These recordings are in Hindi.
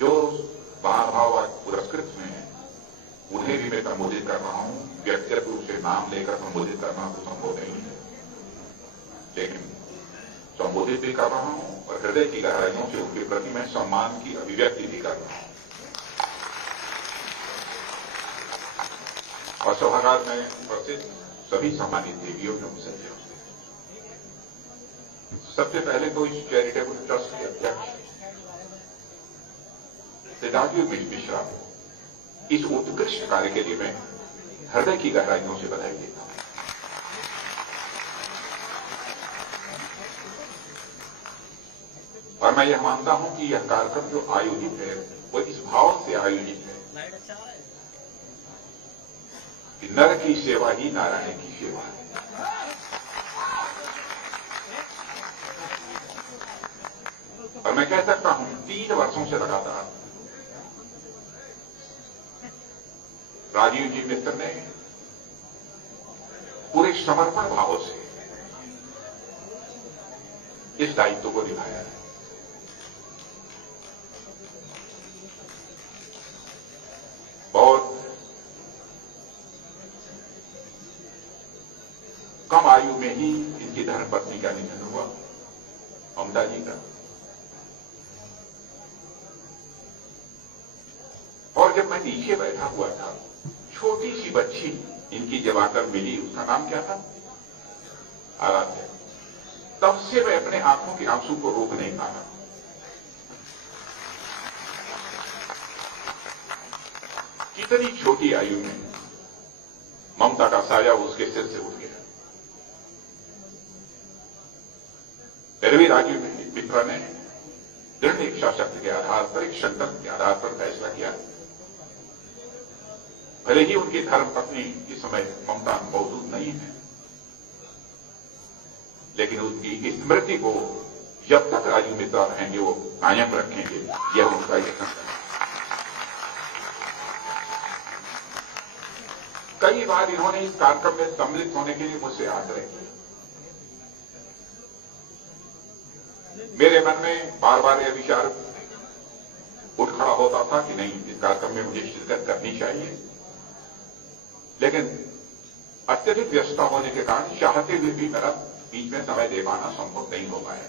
जो महाभाव आज पुरस्कृत हुए हैं उन्हें भी मैं संबोधित कर रहा हूं। व्यक्तिगत रूप से नाम लेकर संबोधित करना तो संभव नहीं है, लेकिन संबोधित भी कर रहा हूं और हृदय की गहराइयों से उनके प्रति मैं सम्मान की अभिव्यक्ति भी कर रहा हूं। और सभागार में उपस्थित सभी सम्मानित देवियों एवं सज्जनों, सबसे पहले तो इस चैरिटेबल ट्रस्ट के अध्यक्ष राजीव मिश्रा इस उत्कृष्ट कार्य के लिए मैं हृदय की गहराइयों से बधाई देता हूं। और मैं यह मानता हूं कि यह कार्यक्रम जो आयोजित है वो इस भाव से आयोजित है कि नर की सेवा ही नारायण की सेवा है। और मैं कह सकता हूं 3 वर्षों से लगातार राजीव जी मित्र ने पूरे समर्पण भाव से इस दायित्व को निभाया है। बहुत कम आयु में ही इनकी धर्मपत्नी का निधन हुआ, ममता जी का। और जब मैं नीचे बैठा हुआ था, छोटी सी बच्ची इनकी जब आकर मिली, उसका नाम क्या था? आराध्या। तब से मैं अपने आंखों के आंसू को रोक नहीं पाया। कितनी छोटी आयु में ममता का साया उसके सिर से उठ गया। फिर भी राजीव मिश्रा ने दृढ़ इच्छा शक्ति के आधार पर, एक संकल्प के आधार पर फैसला किया। भले ही उनकी धर्मपत्नी इस समय ममता मौजूद नहीं है, लेकिन उनकी स्मृति को जब तक राजीव मिश्रा रहेंगे वो कायम रखेंगे, यह उनका यत्न है। कई बार इन्होंने इस कार्यक्रम में सम्मिलित होने के लिए मुझसे आग्रह किया। मेरे मन में बार बार यह विचार उठ खड़ा होता था कि नहीं, इस कार्यक्रम में मुझे शिरकत करनी चाहिए, लेकिन अत्यधिक व्यस्तता होने के कारण चाहते हुए भी मेरा बीच में समय दे पाना संभव नहीं हो पाया।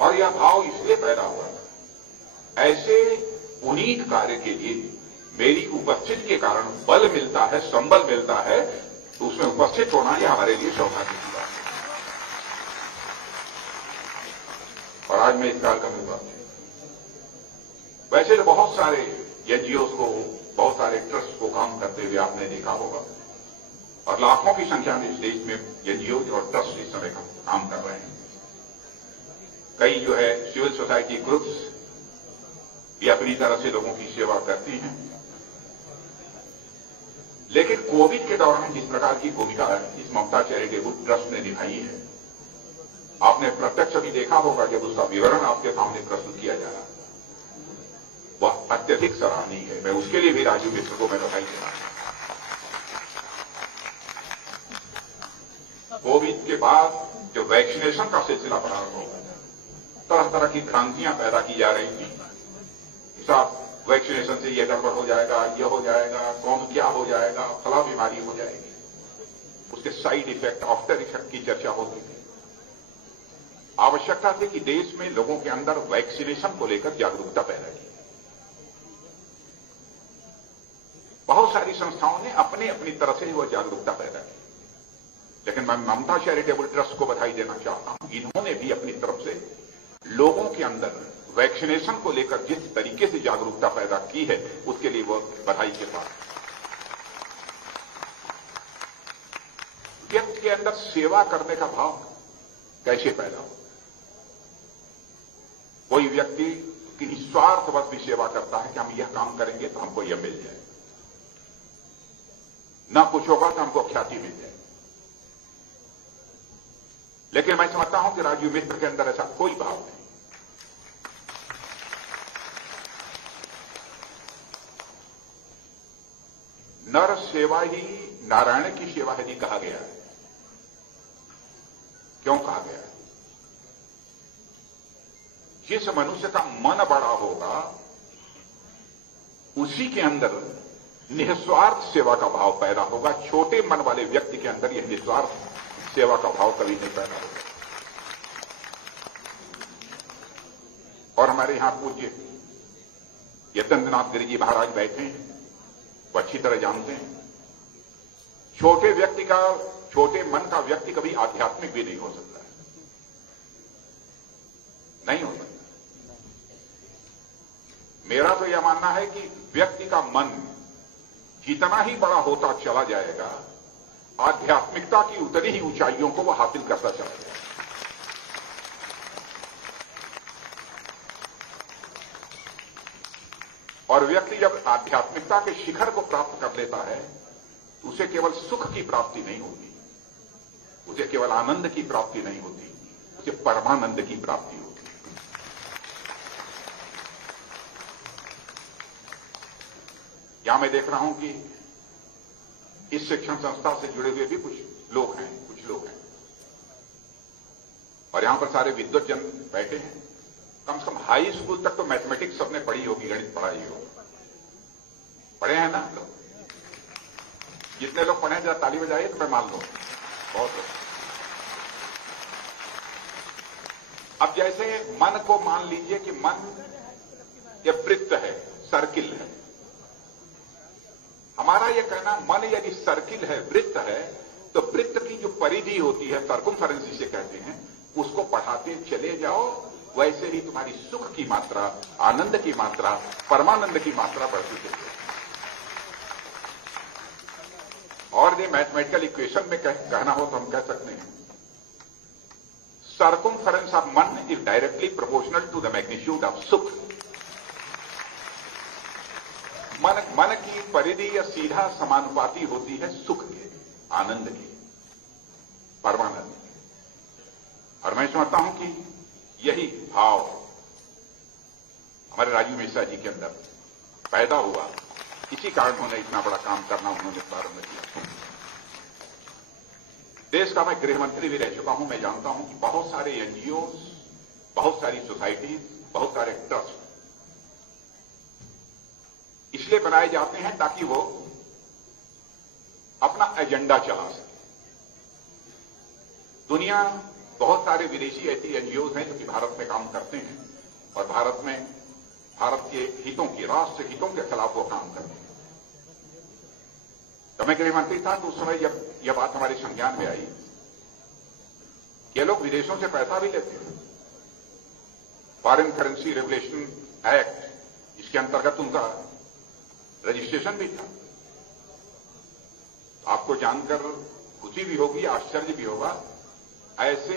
और यह भाव इसलिए पैदा हुआ, ऐसे पुनीत कार्य के लिए मेरी उपस्थिति के कारण बल मिलता है, संबल मिलता है, तो उसमें उपस्थित होना यह हमारे लिए सौभाग्य की बात है। और आज मैं इस कार्यक्रम में उपस्थित। वैसे तो बहुत सारे एनजीओ को, बहुत सारे ट्रस्ट को काम करते हुए आपने देखा होगा, और लाखों की संख्या में इस देश में एनजीओ और ट्रस्ट इस समय काम कर रहे हैं। कई जो है सिविल सोसाइटी ग्रुप्स भी अपनी तरह से लोगों की सेवा करती हैं। लेकिन कोविड के दौरान जिस प्रकार की भूमिका इस ममता चैरिटेबल ट्रस्ट ने निभाई है, आपने प्रत्यक्ष भी देखा होगा जब उसका विवरण आपके सामने प्रस्तुत किया जा रहा, वह अत्यधिक सराहनीय है। मैं उसके लिए भी राजीव मिश्र को मैं बधाई देता हूं। कोविड के बाद जो वैक्सीनेशन का सिलसिला प्रारंभ हो गया, तरह तरह की भ्रांतियां पैदा की जा रही थी। साहब वैक्सीनेशन से यह गड़बड़ हो जाएगा, यह हो जाएगा, कौन क्या हो जाएगा, फला बीमारी हो जाएगी, उसके साइड इफेक्ट, आफ्टर इफेक्ट की चर्चा होती थी। आवश्यकता थी कि देश में लोगों के अंदर वैक्सीनेशन को लेकर जागरूकता पैदा की। बहुत सारी संस्थाओं ने अपने अपनी तरफ से वह जागरूकता पैदा की, लेकिन मैं ममता चैरिटेबल ट्रस्ट को बधाई देना चाहता हूं। इन्होंने भी अपनी तरफ से लोगों के अंदर वैक्सीनेशन को लेकर जिस तरीके से जागरूकता पैदा की है, उसके लिए वह बधाई के पात्र। व्यक्ति के अंदर सेवा करने का भाव कैसे पैदा हो? कोई व्यक्ति की निस्वार्थवश भी सेवा करता है कि हम यह काम करेंगे तो हमको यह मिल जाए, ना कुछ होगा तो हमको ख्याति मिल जाए। लेकिन मैं समझता हूं कि राजीव मिश्र के अंदर ऐसा कोई भाव नहीं। नर सेवा ही नारायण की सेवा यदि कहा गया है, क्यों कहा गया है? जिस मनुष्य का मन बड़ा होगा उसी के अंदर निस्वार्थ सेवा का भाव पैदा होगा। छोटे मन वाले व्यक्ति के अंदर यह निस्वार्थ सेवा का भाव कभी नहीं पैदा होगा। और हमारे यहां पूज्य यतेंद्रनाथ गिरि जी महाराज बैठे हैं, वो अच्छी तरह जानते हैं छोटे मन का व्यक्ति कभी आध्यात्मिक भी नहीं हो सकता, नहीं हो सकता। मेरा तो यह मानना है कि व्यक्ति का मन जितना ही बड़ा होता चला जाएगा, आध्यात्मिकता की उतनी ही ऊंचाइयों को वह हासिल करता चला जाएगा। और व्यक्ति जब आध्यात्मिकता के शिखर को प्राप्त कर लेता है तो उसे केवल सुख की प्राप्ति नहीं होती, उसे केवल आनंद की प्राप्ति नहीं होती, उसे परमानंद की प्राप्ति होती। यहां मैं देख रहा हूं कि इस शिक्षण संस्था से जुड़े हुए भी कुछ लोग हैं और यहां पर सारे विद्वत जन बैठे हैं। कम से कम हाई स्कूल तक तो मैथमेटिक्स सबने पढ़ी होगी, गणित पढ़ाई होगी, पढ़े हैं ना लोग? जितने लोग पढ़े जरा ताली बजाइए तो मैं मान लूं बहुत। अब जैसे मन को मान लीजिए कि मन यह वृत्त है, सर्किल है। हमारा यह कहना मन यदि सर्किल है, वृत्त है, तो वृत्त की जो परिधि होती है, सर्कमफेरेंस जिसे कहते हैं, उसको बढ़ाते चले जाओ, वैसे ही तुम्हारी सुख की मात्रा, आनंद की मात्रा, परमानंद की मात्रा बढ़ती चली जाएगी। और ये मैथमेटिकल इक्वेशन में कहना हो तो हम कह सकते हैं circumference of man is directly proportional to the magnitude of sukh. मन की परिधि या सीधा समानुपाती होती है सुख के, आनंद की, परमानंद की। और मैं समझता हूं कि यही भाव हमारे राजू मिश्रा जी के अंदर पैदा हुआ, इसी कारण उन्होंने इतना बड़ा काम करना उन्होंने प्रारंभ किया। देश का मैं गृह मंत्री भी रह चुका हूं, मैं जानता हूं कि बहुत सारे एनजीओ, बहुत सारी सोसाइटीज, बहुत सारे ट्रस्ट इसलिए बनाए जाते हैं ताकि वो अपना एजेंडा चला सके। दुनिया बहुत सारे विदेशी ऐसी एनजीओज हैं जो कि भारत में काम करते हैं और भारत के हितों की, राष्ट्र हितों के खिलाफ वो काम करते हैं। तो मैं गृहमंत्री था तो उस समय जब यह बात हमारे संज्ञान में आई, ये लोग विदेशों से पैसा भी लेते हैं। फॉरेन करेंसी रेगुलेशन एक्ट, इसके अंतर्गत उनका रजिस्ट्रेशन भी था। आपको जानकर खुशी भी होगी, आश्चर्य भी होगा, ऐसे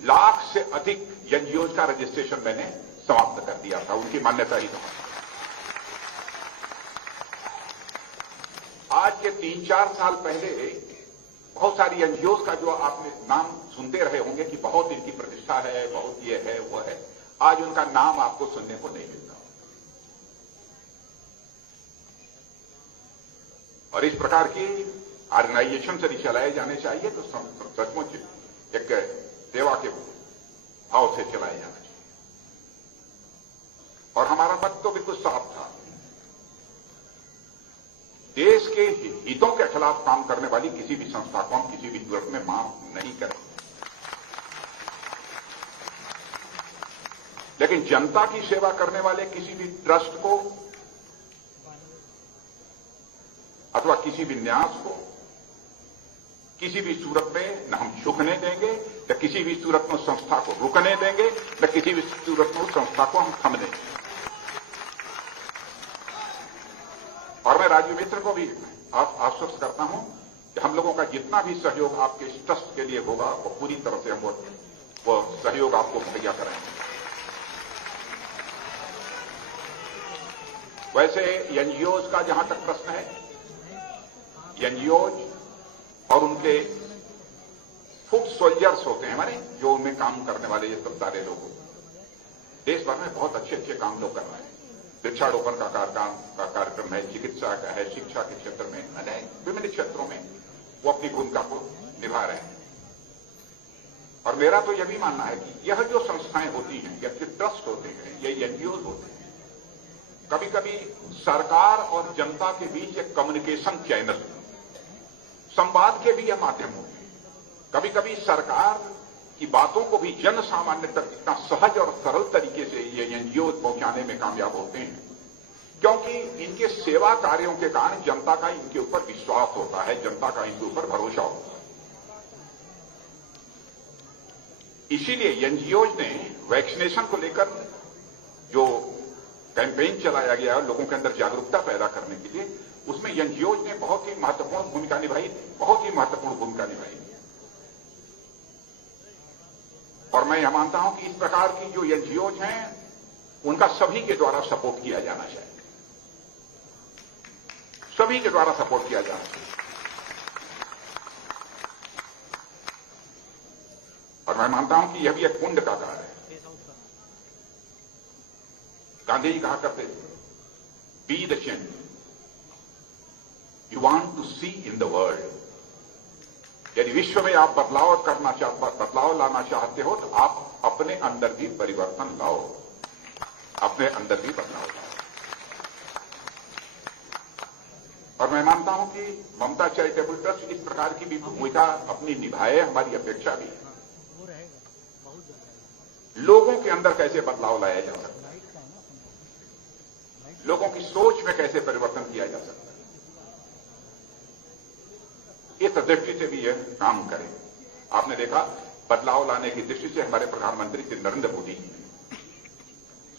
लाख से अधिक एनजीओ का रजिस्ट्रेशन मैंने समाप्त कर दिया था, उनकी मान्यता ही था। आज के 3-4 साल पहले बहुत सारी एनजीओ का जो आपने नाम सुनते रहे होंगे कि बहुत इनकी प्रतिष्ठा है, बहुत ये है वो है, आज उनका नाम आपको सुनने को नहीं मिलता। और इस प्रकार की ऑर्गेनाइजेशन यदि चलाए जाने चाहिए तो सचमुच एक सेवा के भाव से चलाए जाना चाहिए। और हमारा मत तो बिल्कुल साफ था, देश के हितों के खिलाफ काम करने वाली किसी भी संस्था को हम किसी भी सूरत में माफ नहीं करें। लेकिन जनता की सेवा करने वाले किसी भी ट्रस्ट को अथवा किसी भी न्यास को किसी भी सूरत में न हम झुकने देंगे, न किसी भी सूरत में संस्था को रुकने देंगे, न किसी भी सूरत में संस्था को हम थमने देंगे। और मैं राजीव मित्र को भी आश्वस्त करता हूं कि हम लोगों का जितना भी सहयोग आपके इस ट्रस्ट के लिए होगा वो पूरी तरह से हम वो सहयोग आपको मुहैया कराएंगे। वैसे एनजीओज का जहां तक प्रश्न है, एनजीओज और उनके फुट सोल्जर्स होते हैं हमारे, जो उनमें काम करने वाले ये सब सारे लोग देश भर में बहुत अच्छे अच्छे काम लोग कर रहे हैं। वृक्षारोपण का कार्यक्रम है, चिकित्सा का है, शिक्षा के क्षेत्र में, विभिन्न क्षेत्रों में वो अपनी भूमिका को निभा रहे हैं। और मेरा तो यह भी मानना है कि यह जो संस्थाएं होती हैं, या फिर ट्रस्ट होते हैं, या एनजीओज होते हैं, कभी कभी सरकार और जनता के बीच एक कम्युनिकेशन चैनल, संवाद के भी यह माध्यम होते हैं। कभी कभी सरकार की बातों को भी जन सामान्य तक इतना सहज और सरल तरीके से ये एनजीओ पहुंचाने में कामयाब होते हैं, क्योंकि इनके सेवा कार्यों के कारण जनता का इनके ऊपर विश्वास होता है, जनता का इनके ऊपर भरोसा होता है। इसीलिए एनजीओज ने वैक्सीनेशन को लेकर जो कैंपेन चलाया गया है लोगों के अंदर जागरूकता पैदा करने के लिए, उसमें एनजीओज ने बहुत ही महत्वपूर्ण भूमिका निभाई थी, बहुत ही महत्वपूर्ण भूमिका निभाई थी। और मैं यह मानता हूं कि इस प्रकार की जो एनजीओज हैं, उनका सभी के द्वारा सपोर्ट किया जाना चाहिए, सभी के द्वारा सपोर्ट किया जाना चाहिए। और मैं मानता हूं कि यह भी एक पुण्य का कार्य है। गांधी जी कहा करते थे, be the change you want to see in the world. यदि विश्व में आप बदलाव लाना चाहते हो, तो आप अपने अंदर भी परिवर्तन लाओ, अपने अंदर भी बदलाव लाओ। और मैं मानता हूं कि ममता चैरिटेबल ट्रस्ट इस प्रकार की भी भूमिका अपनी निभाए, हमारी अपेक्षा भी है। लोगों के अंदर कैसे बदलाव लाया जा सकता है, लोगों की सोच में कैसे परिवर्तन किया जा सकता है, इस दृष्टि से भी यह काम करें। आपने देखा, बदलाव लाने की दृष्टि से हमारे प्रधानमंत्री श्री नरेंद्र मोदी जी ने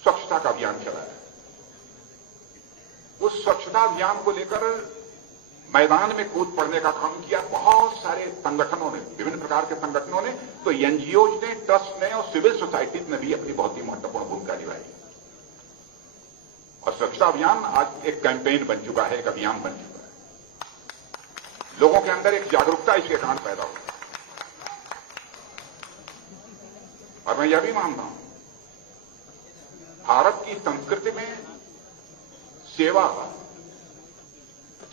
स्वच्छता का अभियान चलाया। उस स्वच्छता अभियान को लेकर मैदान में कूद पड़ने का काम किया बहुत सारे संगठनों ने, विभिन्न प्रकार के संगठनों ने, तो एनजीओज ने, ट्रस्ट ने और सिविल सोसाइटी ने भी अपनी बहुत ही महत्वपूर्ण भूमिका निभाई। और स्वच्छता अभियान आज एक कैंपेन बन चुका है, एक अभियान बन चुका है। लोगों के अंदर एक जागरूकता इसके कारण पैदा हुई। और मैं यह भी मानता हूं, भारत की संस्कृति में सेवा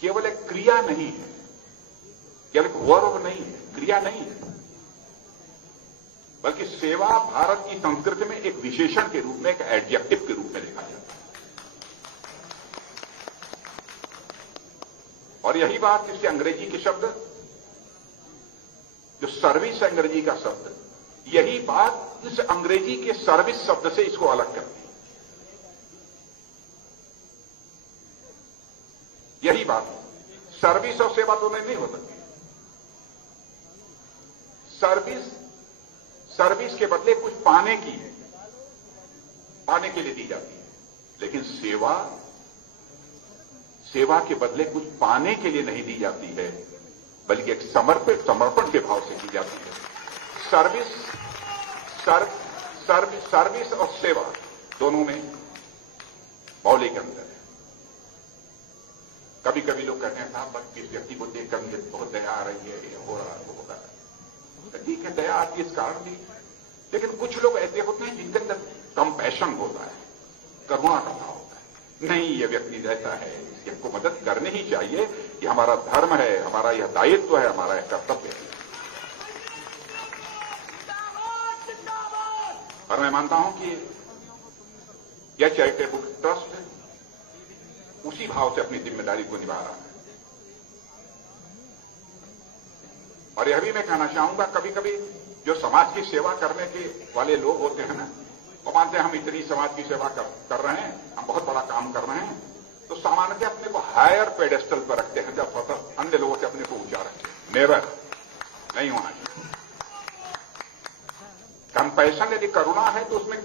केवल एक क्रिया नहीं है, केवल एक वर्ब नहीं है, क्रिया नहीं है, बल्कि सेवा भारत की संस्कृति में एक विशेषण के रूप में, एक एडजेक्टिव के रूप में देखा जाता है। और यही बात इसके अंग्रेजी के शब्द, जो सर्विस अंग्रेजी का शब्द, यही बात इस अंग्रेजी के सर्विस शब्द से इसको अलग करती है। यही बात, सर्विस और सेवा दोनों नहीं हो सकती। सर्विस के बदले कुछ पाने की है, पाने के लिए दी जाती है, लेकिन सेवा के बदले कुछ पाने के लिए नहीं दी जाती है, बल्कि एक समर्पण के भाव से की जाती है। सर्विस और सेवा दोनों में मौलिक अंतर है। कभी कभी लोग कहते हैं, साहब बस किस व्यक्ति को देखकर मुझे बहुत दया आ रही है, ये हो रहा है, वो हो रहा है। ठीक है, दया आती है इस कारण भी, लेकिन कुछ लोग ऐसे होते हैं जिनके अंदर कंपैशन होता है, करुणा का भाव होता है। नहीं, ये व्यक्ति ऐसा है, इसकी हमको मदद करनी ही चाहिए, ये हमारा धर्म है, हमारा यह दायित्व है, हमारा यह कर्तव्य है। और मैं मानता हूं कि यह चैरिटेबल ट्रस्ट उसी भाव से अपनी जिम्मेदारी को निभा रहा है। और यह भी मैं कहना चाहूंगा, कभी कभी जो समाज की सेवा करने के वाले लोग होते हैं ना, वो मानते हैं हम इतनी समाज की सेवा कर रहे हैं, हम बहुत बड़ा काम कर रहे हैं, तो सामान्यतः अपने को हायर पेडेस्टल पर रखते हैं, जब स्वतः अन्य लोगों से अपने को ऊंचा रखते हैं। नेवर, नहीं होना चाहिए। कंपैशन यदि करुणा है तो उसमें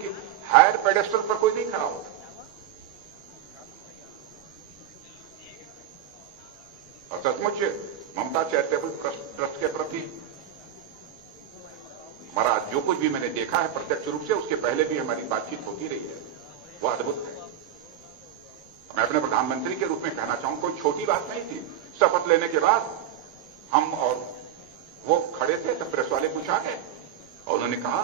हायर पेडेस्टल पर कोई नहीं खड़ा होता। और सचमुच ममता चैरिटेबल ट्रस्ट के प्रति हमारा जो कुछ भी मैंने देखा है प्रत्यक्ष रूप से, उसके पहले भी हमारी बातचीत होती रही है, वो अद्भुत है। मैं अपने प्रधानमंत्री के रूप में कहना चाहूं, कोई छोटी बात नहीं थी। शपथ लेने के बाद हम और वो खड़े थे, तो प्रेस वाले पूछा गए और उन्होंने कहा